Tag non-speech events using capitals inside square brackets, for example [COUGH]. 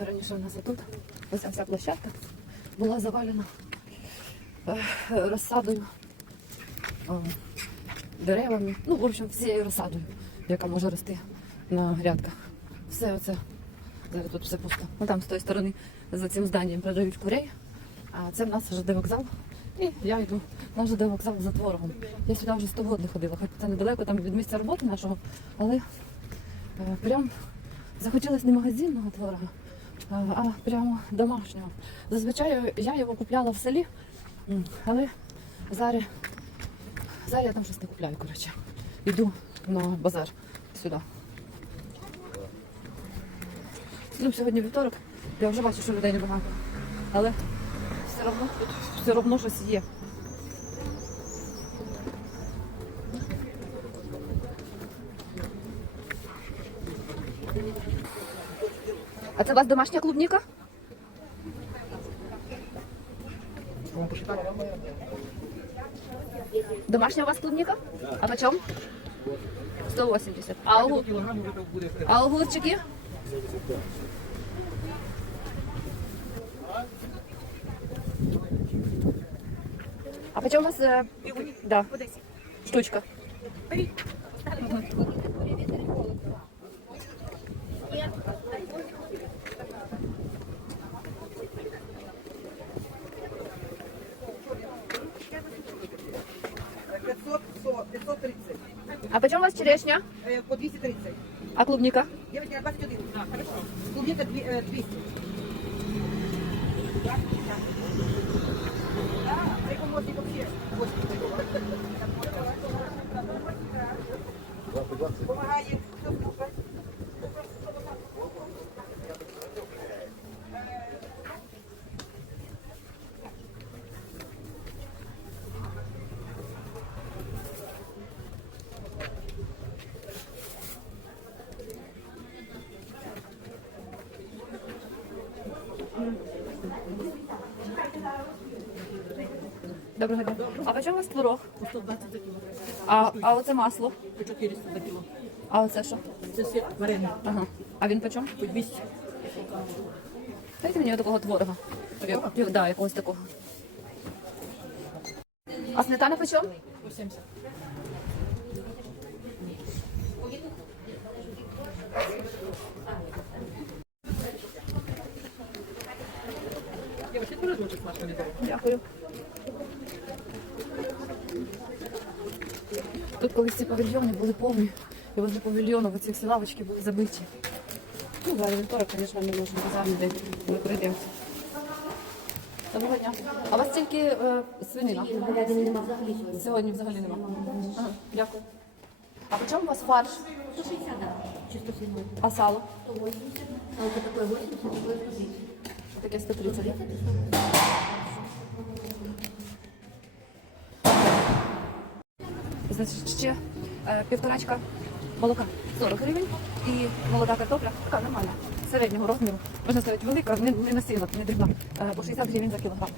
Раніше у нас отут ось вся площадка була завалена е, розсадою, е, деревами, ну, в общем, всією розсадою, яка може рости на грядках. Все оце, зараз тут все пусто. Ну там з тої сторони за цим зданням продають курей, а це в нас ЖД вокзал. І я йду на ЖД вокзал за творогом. Я сюди вже 100 років ходила, хоч це недалеко там від місця роботи нашого, але е, прям захотілося не магазинного творога, а, прямо домашнього. Зазвичай я його купляла в селі, але зараз, зараз я там щось не купляю, коротше. Йду на базар сюди. Ну, сьогодні вівторок, я вже бачу, що людей небагато. Але все одно все одно щось є. А це у вас домашня клубніка? Домашня у вас клубника? А почем? 180. А, огур... а огурчики? А почем у вас... Э... Да. Штучка. Е, [LAUGHS] 100, 530. А почем у вас черешня? Е, По 230. А клубника? Девочки, 21. Хорошо. Клубника дві- е, 200. Доброго дня. А почем у вас творог? 120 за кіло. А, а оце масло? По 400 за кіло. А оце що? Це сир варений. Ага. А він почому? По 200. Дайте мені такого творога. Так, да, якогось такого. А сметана почому? По 70. Дякую. Тут колись ці павільйони були повні, і возле павільйону ці всі лавочки були забиті. Ну, зараз вівторок, звісно, не можна базар ніде не прийдемося. Доброго дня. А у вас тільки е, свинина? Сьогодні взагалі нема. Ага, дякую. А по чому у вас фарш? 160, да. Чи 170? А сало? 180. А вот такое 80, такое 130. Таке 130. Значить, ще е, півторачка молока 40 гривень і молода картопля, така нормальна, середнього розміру. Можна сказати, велика, не, не насильна, не дрібна, е, по 60 гривень за кілограм.